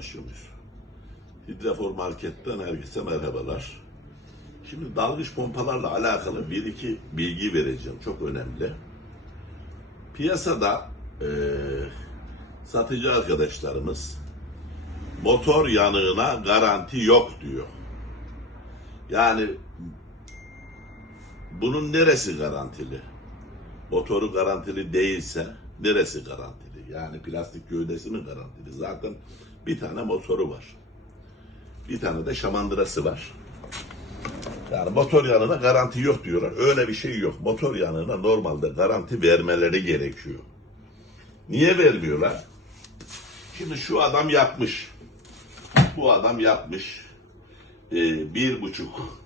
başlıyor muyuz? Market'ten herkese merhabalar. Şimdi dalgıç pompalarla alakalı bir iki bilgi vereceğim. Çok önemli. Piyasada eee, satıcı arkadaşlarımız motor yanığına garanti yok diyor. Yani bunun neresi garantili? Motoru garantili değilse neresi garantili? Yani plastik gövdesi mi garantili? Zaten bir tane motoru var. Bir tane de şamandırası var. Yani motor yanına garanti yok diyorlar. Öyle bir şey yok. Motor yanına normalde garanti vermeleri gerekiyor. Niye vermiyorlar? Şimdi şu adam yapmış. Bu adam yapmış. Ee, bir buçuk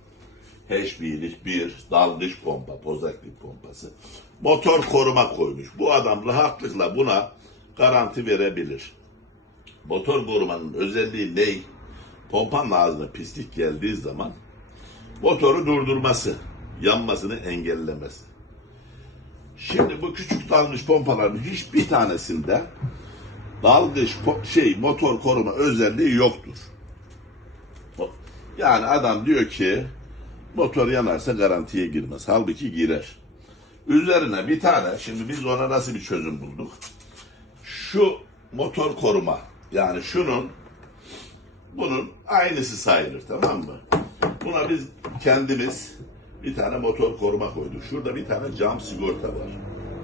HP'lik bir dalgıç pompa, pozaklik pompası. Motor koruma koymuş. Bu adam rahatlıkla buna garanti verebilir. Motor korumanın özelliği ne? Pompanın ağzına pislik geldiği zaman motoru durdurması, yanmasını engellemesi. Şimdi bu küçük dalgıç pompaların hiçbir tanesinde dalgıç şey motor koruma özelliği yoktur. Yani adam diyor ki motor yanarsa garantiye girmez. Halbuki girer. Üzerine bir tane, şimdi biz ona nasıl bir çözüm bulduk? Şu motor koruma, yani şunun, bunun aynısı sayılır tamam mı? Buna biz kendimiz bir tane motor koruma koyduk. Şurada bir tane cam sigorta var.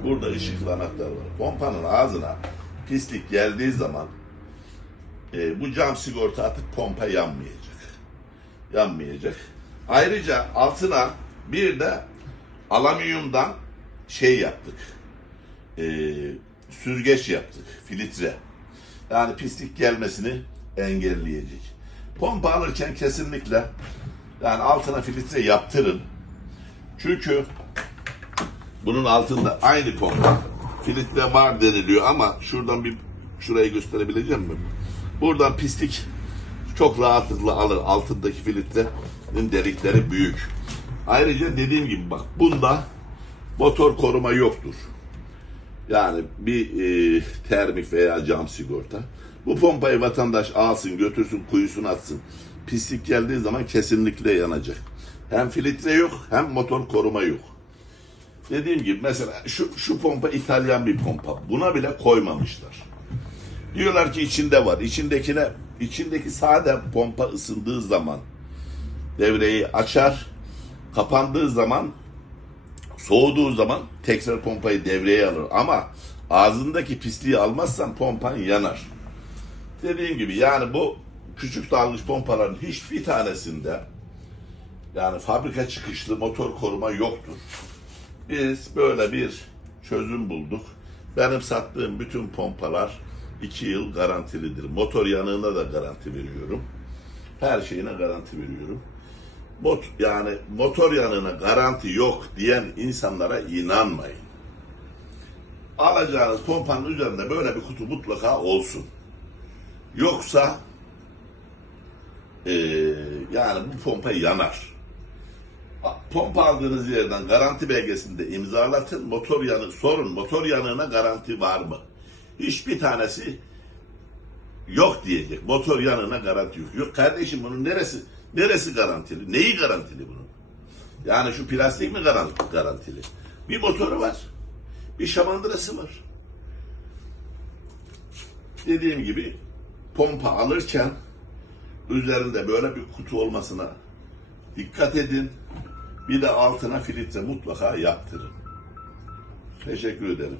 Burada ışıklı anahtar var. Pompanın ağzına pislik geldiği zaman e, bu cam sigorta atıp pompa yanmayacak yanmayacak. Ayrıca altına bir de alüminyumdan şey yaptık. Ee, süzgeç yaptık. Filtre. Yani pislik gelmesini engelleyecek. Pompa alırken kesinlikle yani altına filtre yaptırın. Çünkü bunun altında aynı pompa filtre var deniliyor ama şuradan bir şurayı gösterebileceğim mi? Buradan pislik çok rahatlıkla alır. Altındaki filtrenin delikleri büyük. Ayrıca dediğim gibi bak bunda motor koruma yoktur. Yani bir e, termik veya cam sigorta. Bu pompayı vatandaş alsın, götürsün, kuyusuna atsın. Pislik geldiği zaman kesinlikle yanacak. Hem filtre yok, hem motor koruma yok. Dediğim gibi mesela şu, şu pompa İtalyan bir pompa. Buna bile koymamışlar. Diyorlar ki içinde var. İçindekine içindeki sade pompa ısındığı zaman devreyi açar. Kapandığı zaman soğuduğu zaman tekrar pompayı devreye alır. Ama ağzındaki pisliği almazsan pompan yanar. Dediğim gibi yani bu küçük dalgıç pompaların hiçbir tanesinde yani fabrika çıkışlı motor koruma yoktur. Biz böyle bir çözüm bulduk. Benim sattığım bütün pompalar 2 yıl garantilidir. Motor yanığına da garanti veriyorum. Her şeyine garanti veriyorum. Mot yani motor yanığına garanti yok diyen insanlara inanmayın. Alacağınız pompanın üzerinde böyle bir kutu mutlaka olsun. Yoksa eee, yani bu pompa yanar. Pompa aldığınız yerden garanti belgesinde imzalatın. Motor yanık sorun. Motor yanığına garanti var mı? Hiçbir tanesi yok diyecek. Motor yanığına garanti yok. Yok kardeşim bunun neresi neresi garantili? Neyi garantili bunun? Yani şu plastik mi garan- garantili? Bir motoru var. Bir şamandırası var. Dediğim gibi pompa alırken üzerinde böyle bir kutu olmasına dikkat edin. Bir de altına filtre mutlaka yaptırın. Teşekkür ederim.